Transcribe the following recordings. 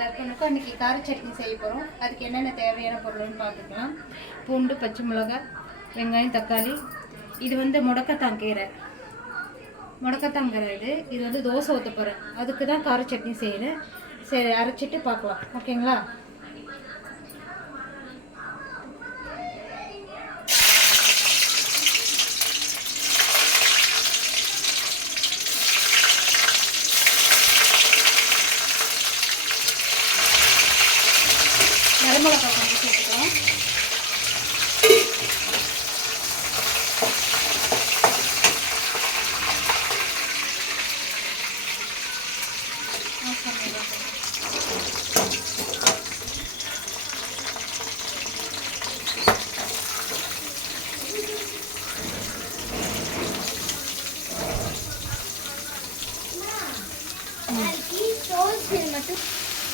எல்லாருக்கும் அன்றைக்கி கார சட்னி செய்ய போகிறோம். அதுக்கு என்னென்ன தேவையான பொருள்னு பார்த்துக்கலாம். பூண்டு, பச்சை மிளகாய், வெங்காயம், தக்காளி. இது வந்து முடக்கத்தாங்கீரை இது வந்து தோசை ஊற்ற போகிறேன். அதுக்கு தான் கார சட்னி செய்கிறேன். சரி, அரைச்சிட்டு பார்க்கலாம். ஓகேங்களா? வரமிளகாய் கொஞ்சம் சேர்த்துக்கலாம்.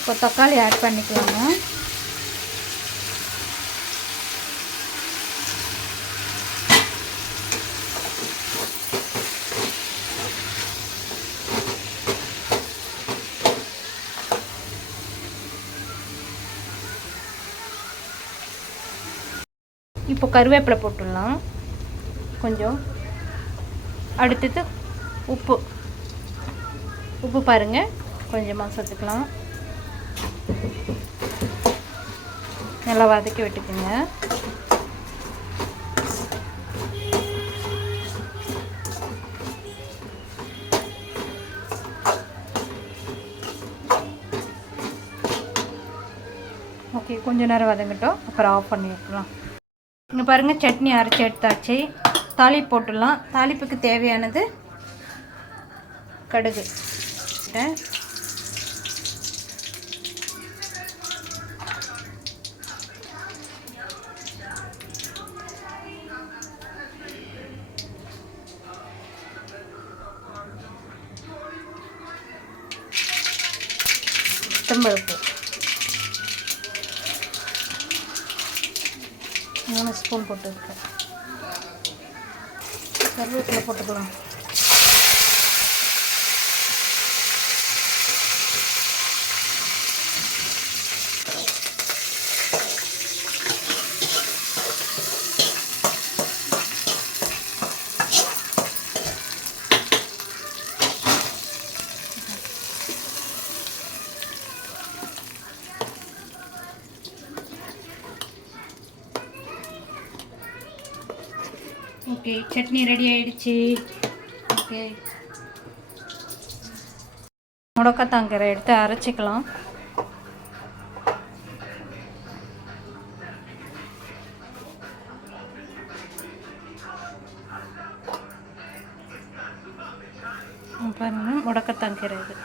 இப்போ தக்காளி ஆட் பண்ணிக்கலாங்க. இப்போ கருவேப்பிலை போட்டுடலாம் கொஞ்சம். அடுத்தது உப்பு பாருங்கள், கொஞ்சமாக சேர்த்துக்கலாம். நல்லா வதக்கி விட்டுக்குங்க. ஓகே, கொஞ்ச நேரம் வதங்கட்டும், அப்புறம் ஆஃப் பண்ணி வைக்கலாம். இங்கே பாருங்கள், சட்னி அரைச்சி எடுத்தாச்சு. தாளிப்பு போட்டுடலாம். தாளிப்புக்கு தேவையானது கடுகு, உளுத்தம்பருப்பு 3 ஸ்பூன் போட்டுருக்கேன். கருவேப்பிலை போட்டுக்கலாம். ஓகே, சட்னி ரெடி ஆயிடுச்சு. ஓகே, முடக்கத்தாங்கீரை எடுத்து அரைச்சிக்கலாம். பாருங்க, முடக்கத்தாங்கீரை இது.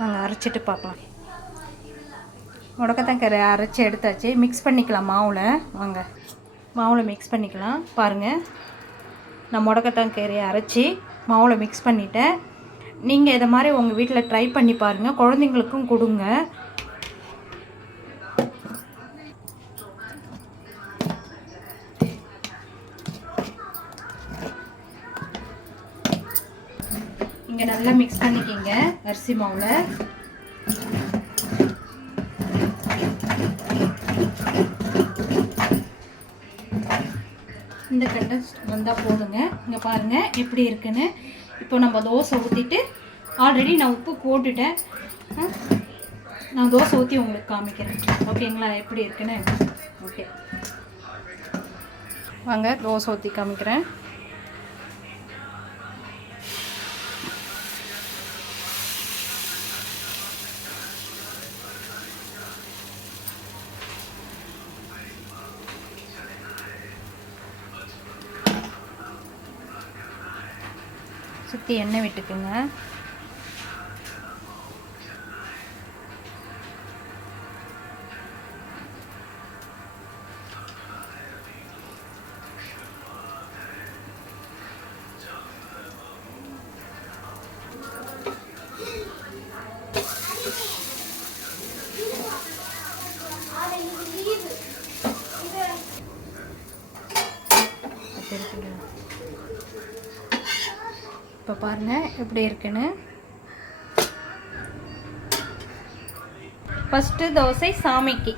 நாங்கள் அரைச்சிட்டு பார்க்கலாம். முடக்கத்தாங்கீரை அரைச்சி எடுத்தாச்சு. மிக்ஸ் பண்ணிக்கலாம் மாவில். வாங்க, மாவில் மிக்ஸ் பண்ணிக்கலாம். பாருங்கள், நான் முடக்கத்தாங்கீரையை அரைச்சி மாவில் மிக்ஸ் பண்ணிட்டேன். நீங்கள் இதை மாதிரி உங்கள் வீட்டில் ட்ரை பண்ணி பாருங்கள், குழந்தைங்களுக்கும் கொடுங்க. இங்கே நல்லா மிக்ஸ் பண்ணிக்கிங்க அரிசி மாவில். இந்த கண்டன்ஸ் வந்தால் போதுங்க. இங்கே பாருங்கள் எப்படி இருக்குன்னு. இப்போ நம்ம தோசை ஊற்றிட்டு, ஆல்ரெடி நான் உப்பு போட்டுட்டேன். நான் தோசை ஊற்றி உங்களுக்கு காமிக்கிறேன். ஓகேங்களா, எப்படி இருக்குன்னு. ஓகே, வாங்க தோசை ஊற்றி காமிக்கிறேன். சுற்றி எண்ணெய் விட்டுக்குங்க. எடுத்துக்கலாம். இப்போ பாருங்கள் எப்படி இருக்குன்னு. ஃபஸ்ட்டு தோசை சாமிக்கு.